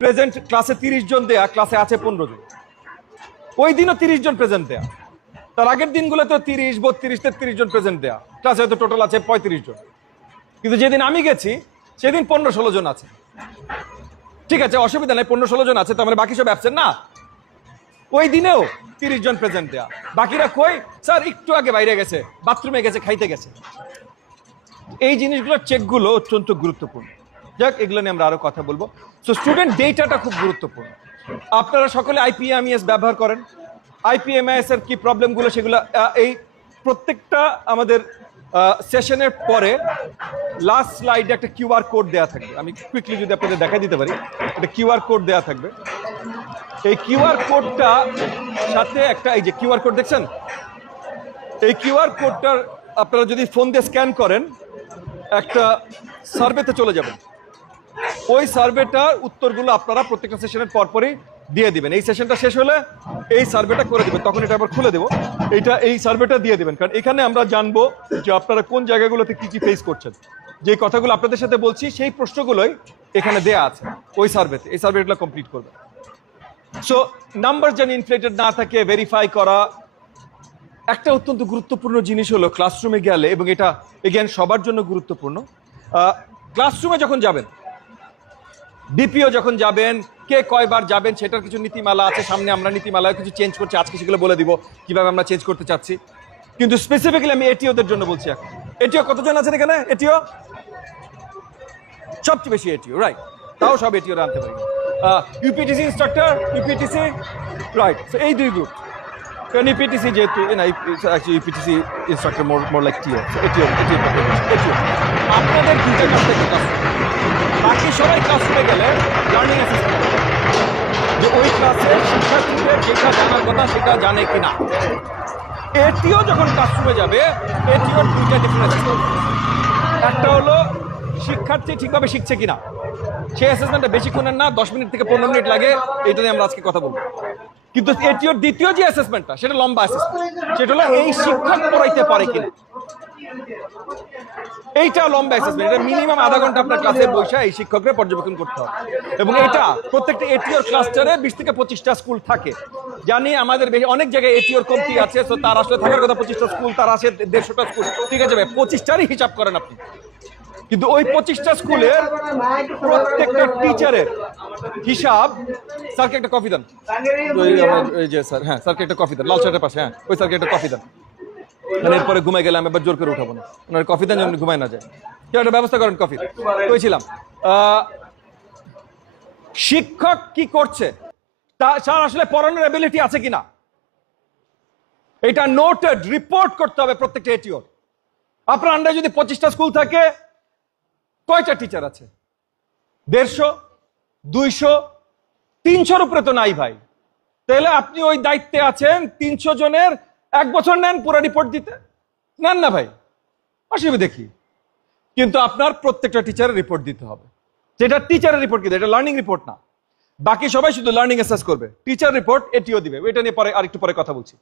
Present ক্লাসে 30 জন দেয়া, ক্লাসে আছে 15 জন। ওই দিনও 30 জন প্রেজেন্ট দেয়া, তার আগের দিনগুলো তো 30, 32, 33 জন প্রেজেন্ট দেয়া, ক্লাসে হয়তো টোটাল আছে 35 জন। কিন্তু যেদিন আমি গেছি সেদিন 15-16 জন আছে। ঠিক আছে, অসুবিধা নাই, 15-16 জন আছে, তার মানে বাকি সব অ্যাবসেন্ট না। ওই দিনেও 30 জন প্রেজেন্ট দেয়া, বাকিরা কই? স্যার একটু আগে বাইরে গেছে, বাথরুমে গেছে, খাইতে গেছে। এই জিনিসগুলোর চেকগুলো অত্যন্ত গুরুত্বপূর্ণ। যাক, এগুলো নিয়ে আমরা আরো কথা বলবো। সো স্টুডেন্ট ডেটাটা খুব গুরুত্বপূর্ণ। আপনারা সকলে আইপিএমইএস ব্যবহার করেন। আইপিএমইএস এর কি প্রবলেমগুলো সেগুলো এই প্রত্যেকটা আমাদের সেশনের পরে লাস্ট স্লাইডে একটা কিউআর কোড দেওয়া থাকবে। আমি কুইকলি যদি আপনাদের দেখাই দিতে পারি, একটা কিউআর কোড দেওয়া থাকবে। এই কিউআর কোডটা সাথে একটা, এই যে কিউআর কোড দেখছেন, এই কিউআর কোডটার আপনারা যদি ফোন দিয়ে স্ক্যান করেন একটা সার্ভেতে চলে যাবেন। ওই সার্ভেটার উত্তরগুলো আপনারা প্রত্যেকটা সেশনের পরপরই দিয়ে দিবেন। এই সেশনটা শেষ হলে এই সার্ভেটা করে দিবেন, তখন এটা আবার খুলে দেবো। এই সার্ভেটা দিয়ে দিবেন, কারণ এখানে আমরা জানবো যে আপনারা কোন জায়গাগুলোতে কি কি ফেস করছেন। যে কথাগুলো আপনাদের সাথে বলছি সেই প্রশ্নগুলোই এখানে দেয়া আছে ওই সার্ভেতে। এই সার্ভেটা কমপ্লিট করবে। সো নাম্বার যেন ইনফ্লেটেড না থাকে ভেরিফাই করা। একটা অত্যন্ত গুরুত্বপূর্ণ জিনিস হলো ক্লাসরুমে গেলে, এবং এটা এগেন সবার জন্য গুরুত্বপূর্ণ, ক্লাসরুমে যখন যাবেন, ডিপিও যখন যাবেন, কে কয়বার যাবেন সেটার কিছু নীতিমালা আছে। সামনে আমরা নীতিমালায় কিছু চেঞ্জ করছি, আজকে সেগুলো বলে দিব কিভাবে আমরা চেঞ্জ করতে চাচ্ছি। কিন্তু স্পেসিফিক্যালি আমি এটিওদের জন্য বলছি। এখন এটিও কতজন আছেন এখানে? এটিও সবচেয়ে বেশি এটিও, রাইট? তাও সব এটিও আনতে পারি। ইউপিটিসি ইনস্ট্রাক্টর, ইউপিটিসি, রাইট? এই দুই গ্রুপ। কারণ ইউপিটিসি যেহেতু ইউপিটিসি ইনস্ট্রাক্টর মোর লাইক টিও, এটিও আপনাদের দুইটা ক্লাস। বাকি সবাই ক্লাসরুমে গেলে লার্নিং অ্যাসেসমেন্ট, যে ওই ক্লাসে শিক্ষার্থীদের যেটা জানার কথা সেটা জানে কিনা। এটিও যখন ক্লাসরুমে যাবে, এটিও দুইটা ডিফারেন্স। একটা হলো শিক্ষার্থী ঠিকভাবে শিখছে কিনা, সেই অ্যাসেসমেন্টটা বেশিক্ষণের না, 10 মিনিট থেকে 15 মিনিট লাগে। এটা নিয়ে আমরা আজকে কথা বলবো। কিন্তু এটিওর দ্বিতীয় যে অ্যাসেসমেন্টটা, সেটা লম্বা অ্যাসেসমেন্ট। সেটা হলো এই শিক্ষক পড়াইতে পারে কিনা। এইটা লম্বা অ্যাসেসমেন্ট, এটা মিনিমাম আধা ঘন্টা আপনার ক্লাসে বসে এই শিক্ষকরা পর্যবেক্ষণ করতে হবে। এবং এটা প্রত্যেকটা এটিওর ক্লাস্টারে 20 থেকে 25টা স্কুল থাকে। জানি আমাদের অনেক জায়গায় এটিওর কমতি আছে, তো তার আসলে থাকার কথা 25টা স্কুল, তার আসে 150টা স্কুল। ঠিক আছে ভাই, 25টারই হিসাব করেন আপনি। কিন্তু ওই 25টা স্কুলের প্রত্যেকটা টিচারের হিসাব, স্যারকে একটা কফি দেন, এই যে স্যার, হ্যাঁ স্যারকে একটা কফি দেন, লাল শার্টের পাশে, হ্যাঁ ওই স্যারকে একটা কফি দেন। মানে এরপরে ঘুমাই গেলে আমি এবার জোর করে উঠাবো না, ওনার কফি দেন যেন ঘুমায় না যায়। কেউ একটা ব্যবস্থা করেন কফি। কইছিলাম শিক্ষক কি করছে, তার আসলে পড়ানোর এবিলিটি আছে কিনা, এটা নোটেড রিপোর্ট করতে হবে প্রত্যেকটা এটিওর। আপনার আন্ডারে যদি 25টা স্কুল থাকে, কয়টা টিচার আছে? 150, 200, 300-র উপরে তো নাই ভাই। তাহলে আপনি ওই দায়িত্বে আছেন 300 জনের 1 বছর নেন পুরো রিপোর্ট দিতে, নেন না ভাই, অসুবিধা দেখি। কিন্তু আপনার প্রত্যেকটা টিচারের রিপোর্ট দিতে হবে। যেটা টিচারের রিপোর্ট কিন্তু এটা লার্নিং রিপোর্ট না। বাকি সবাই শুধু লার্নিং অ্যাসেস করবে, টিচার রিপোর্ট এটিও দিবে। এটা নিয়ে পরে আরেকটু পরে কথা বলছি।